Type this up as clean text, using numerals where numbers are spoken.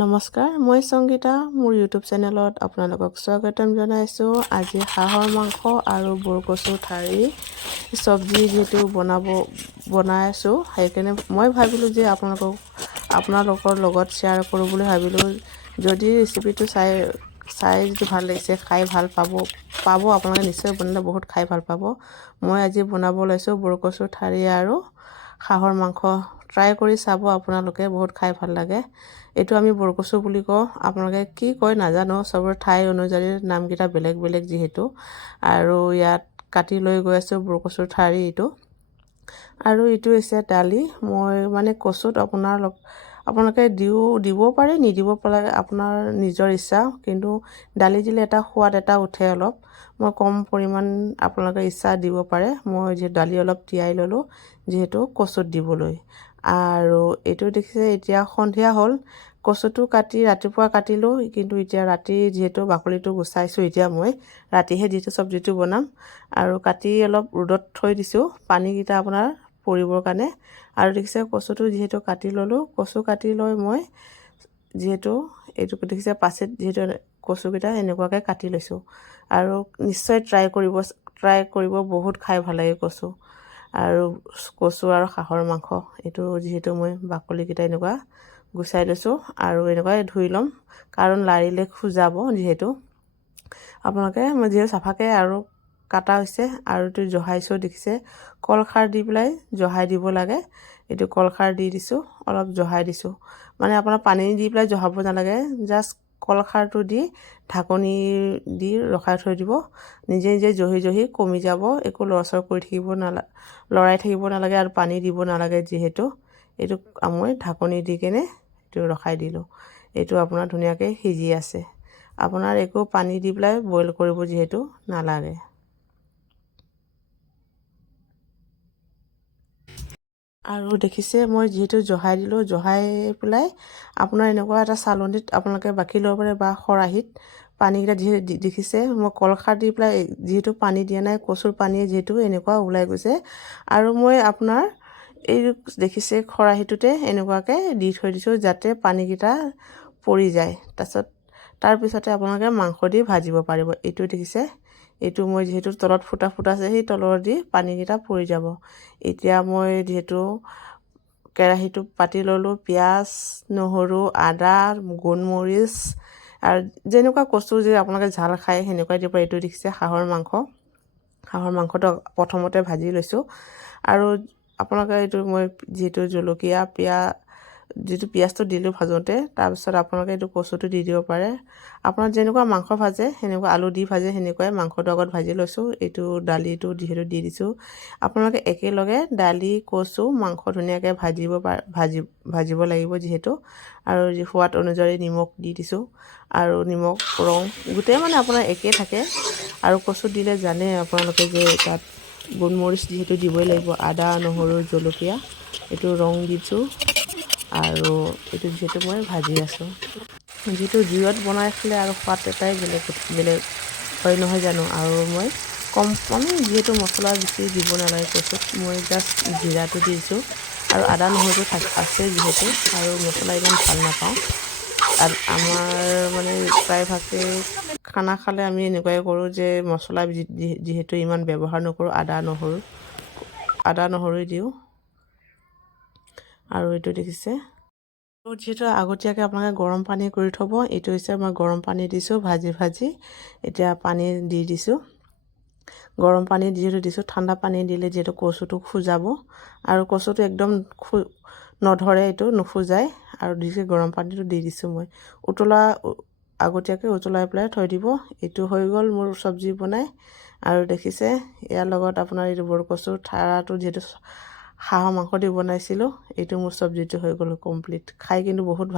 নমস্কাৰ, মই সংগীতা। মোৰ ইউটিউব চেনেলত আপোনালোকক স্বাগতম জনাইছোঁ। আজি হাঁহৰ মাংস আৰু বৰকচু ঠাৰি চব্জি যিহেতু বনাই আছোঁ, সেইকাৰণে মই ভাবিলোঁ যে আপোনালোকৰ লগত শ্বেয়াৰ কৰোঁ বুলি ভাবিলোঁ। যদি ৰেচিপিটো চাই যদি ভাল লাগিছে, খাই ভাল পাব আপোনালোকে নিশ্চয় বনালে বহুত খাই ভাল পাব। মই আজি বনাব লৈছোঁ বৰকচু ঠাৰি আৰু হাঁহৰ মাংস। ট্ৰাই কৰি চাব আপোনালোকে, বহুত খাই ভাল লাগে। এইটো আমি বৰকচু বুলি কওঁ, আপোনালোকে কি কয় নাজানো, চবৰে ঠাই অনুযায়ী নামকেইটা বেলেগ বেলেগ যিহেতু। আৰু ইয়াত কাটি লৈ গৈ আছোঁ বৰকচুৰ ঠাৰি এইটো। আৰু এইটো হৈছে দালি। মই মানে কচুত আপোনালোকে দিব পাৰে, নিদিব পাৰে, আপোনাৰ নিজৰ ইচ্ছা। কিন্তু দালি দিলে এটা সোৱাদ এটা উঠে অলপ। মই কম পৰিমাণ, আপোনালোকে ইচ্ছা দিব পাৰে। মই দালি অলপ তিয়াই ল'লোঁ যিহেতু কচুত দিবলৈ। আৰু এইটো দেখিছে, এতিয়া সন্ধিয়া হ'ল। কচুটো ৰাতিপুৱা কাটিলোঁ, কিন্তু এতিয়া ৰাতি যিহেতু বাকলিটো গুচাইছোঁ, এতিয়া মই ৰাতিহে যিহেতু চব্জিটো বনাম। আৰু কাটি অলপ ৰ'দত থৈ দিছোঁ, পানীকেইটা আপোনাৰ পৰিবৰ কাৰণে। আৰু দেখিছে কচুটো যিহেতু কাটি ল'লোঁ, কচু কাটি লৈ মই যিহেতু এইটো দেখিছে পাচিত যিহেতু কচুকেইটা এনেকুৱাকৈ কাটি লৈছোঁ। আৰু নিশ্চয় ট্ৰাই কৰিব, বহুত খাই ভাল লাগে কচু। আৰু কচু আৰু হাঁহৰ মাংস এইটো যিহেতু মই বাকলিকেইটা এনেকুৱা গুচাই লৈছোঁ আৰু এনেকুৱাই ধুই ল'ম, কাৰণ লাৰিলে খুজাব যিহেতু। আপোনালোকে মই যিহেতু চাফাকৈ আৰু কাটা হৈছে। আৰু এইটো জহাইছোঁ, দেখিছে কলখাৰ দি পেলাই জহাই দিব লাগে। এইটো কলখাৰ দি দিছোঁ, অলপ জহাই দিছোঁ। মানে আপোনাৰ পানী দি পেলাই জহাব নালাগে, জাষ্ট কলখাৰটো দি ঢাকনি দি ৰখাই থৈ দিব। নিজে নিজে জহি কমি যাব। একো লৰচৰ লৰাই থাকিব নালাগে আৰু পানী দিব নালাগে যিহেতু। এইটো মই ঢাকনি দি কেনে এইটো ৰখাই দিলোঁ। এইটো আপোনাৰ ধুনীয়াকৈ সিজি আছে। আপোনাৰ একো পানী দি পেলাই বইল কৰিব যিহেতু নালাগে। আৰু দেখিছে মই যিহেতু জহাই দিলোঁ, জহাই পেলাই আপোনাৰ এনেকুৱা এটা চালনীত আপোনালোকে বাকি ল'ব পাৰে বা খৰাহিত পানীকেইটা যিহেতু দেখিছে মই কলখাৰ দি পেলাই যিহেতু পানী দিয়া নাই, কচুৰ পানীয়ে যিহেতু এনেকুৱা ওলাই গৈছে। আৰু মই আপোনাৰ এই দেখিছে খৰাহিটোতে এনেকুৱাকৈ দি থৈ দিছোঁ, যাতে পানীকেইটা পৰি যায়। তাৰপিছতে আপোনালোকে মাংস দি ভাজিব পাৰিব। এইটো দেখিছে, এইটো মই যিহেতু তলত ফুটা আছে, সেই তলৰ দি পানীকেইটা পৰি যাব। এতিয়া মই যিহেতু কেৰাহীটো পাতি ল'লোঁ, পিঁয়াজ, নহৰু, আদা, গোলমৰিচ আৰু যেনেকুৱা কচু যে আপোনালোকে ঝাল খায় সেনেকুৱাই দিব। এইটো দেখিছে হাঁহৰ মাংসটো প্ৰথমতে ভাজি লৈছোঁ। আৰু আপোনালোকে এইটো মই যিহেতু জলকীয়া, পিঁয়াজটো দিলোঁ ভাজোঁতে, তাৰপিছত আপোনালোকে এইটো কচুটো দি দিব পাৰে। আপোনাৰ যেনেকুৱা মাংস ভাজে সেনেকুৱা, আলু দি ভাজে সেনেকুৱাই মাংসটো আগত ভাজি লৈছোঁ। এইটো দালিটো যিহেতু দি দিছোঁ, আপোনালোকে একেলগে দালি, কচু, মাংস ধুনীয়াকৈ ভাজিব লাগিব যিহেতু। আৰু সোৱাদ অনুযায়ী নিমখ দি দিছোঁ। আৰু নিমখ, ৰং গোটেই মানে আপোনাৰ একেই থাকে। আৰু কচু দিলে জানে আপোনালোকে যে তাত গোলমৰিচ যিহেতু দিবই লাগিব, আদা, নহৰু, জলকীয়া, এইটো ৰং দিছোঁ। আৰু এইটো যিহেতু মই ভাজি আছোঁ, যিটো জুইত বনাই খালে আৰু সোৱাদ এটাই বেলেগ হয় নহয় জানো। আৰু মই মানে যিহেতু মছলা বেছি দিব নালাগে কচুত, মই জাষ্ট জিৰাটো দিছোঁ। আৰু আদা নহৰুটো আছে যিহেতু, আৰু মছলা ইমান ভাল নাপাওঁ। আমাৰ মানে প্ৰায়ভাগে খানা খালে আমি এনেকুৱাই কৰোঁ যে মছলা যিহেতু ইমান ব্যৱহাৰ নকৰোঁ, আদা নহৰু দিওঁ। আৰু এইটো দেখিছে, যিহেতু আগতীয়াকৈ আপোনালোকে গৰম পানী কৰি থ'ব। এইটো হৈছে মই গৰম পানী দিছোঁ ভাজি। এতিয়া পানী দি দিছোঁ। গৰম পানী যিহেতু দিছোঁ, ঠাণ্ডা পানী দিলে যিহেতু কচুটো খুজাব আৰু কচুটো একদম নধৰে, এইটো নুখুজায়। আৰু দিছোঁ গৰম পানীটো দি দিছোঁ মই। আগতীয়াকৈ উতলাই পেলাই থৈ দিব। এইটো হৈ গ'ল মোৰ চব্জি বনাই। আৰু দেখিছে ইয়াৰ লগত আপোনাৰ এইটো বৰকচুৰ ঠাৰাটো যিহেতু হাঁহৰ মাংস দি বনাইছিলোঁ, এইটো মোৰ চব্জিটো হৈ গ'ল কমপ্লিট। খাই কিন্তু বহুত ভাল।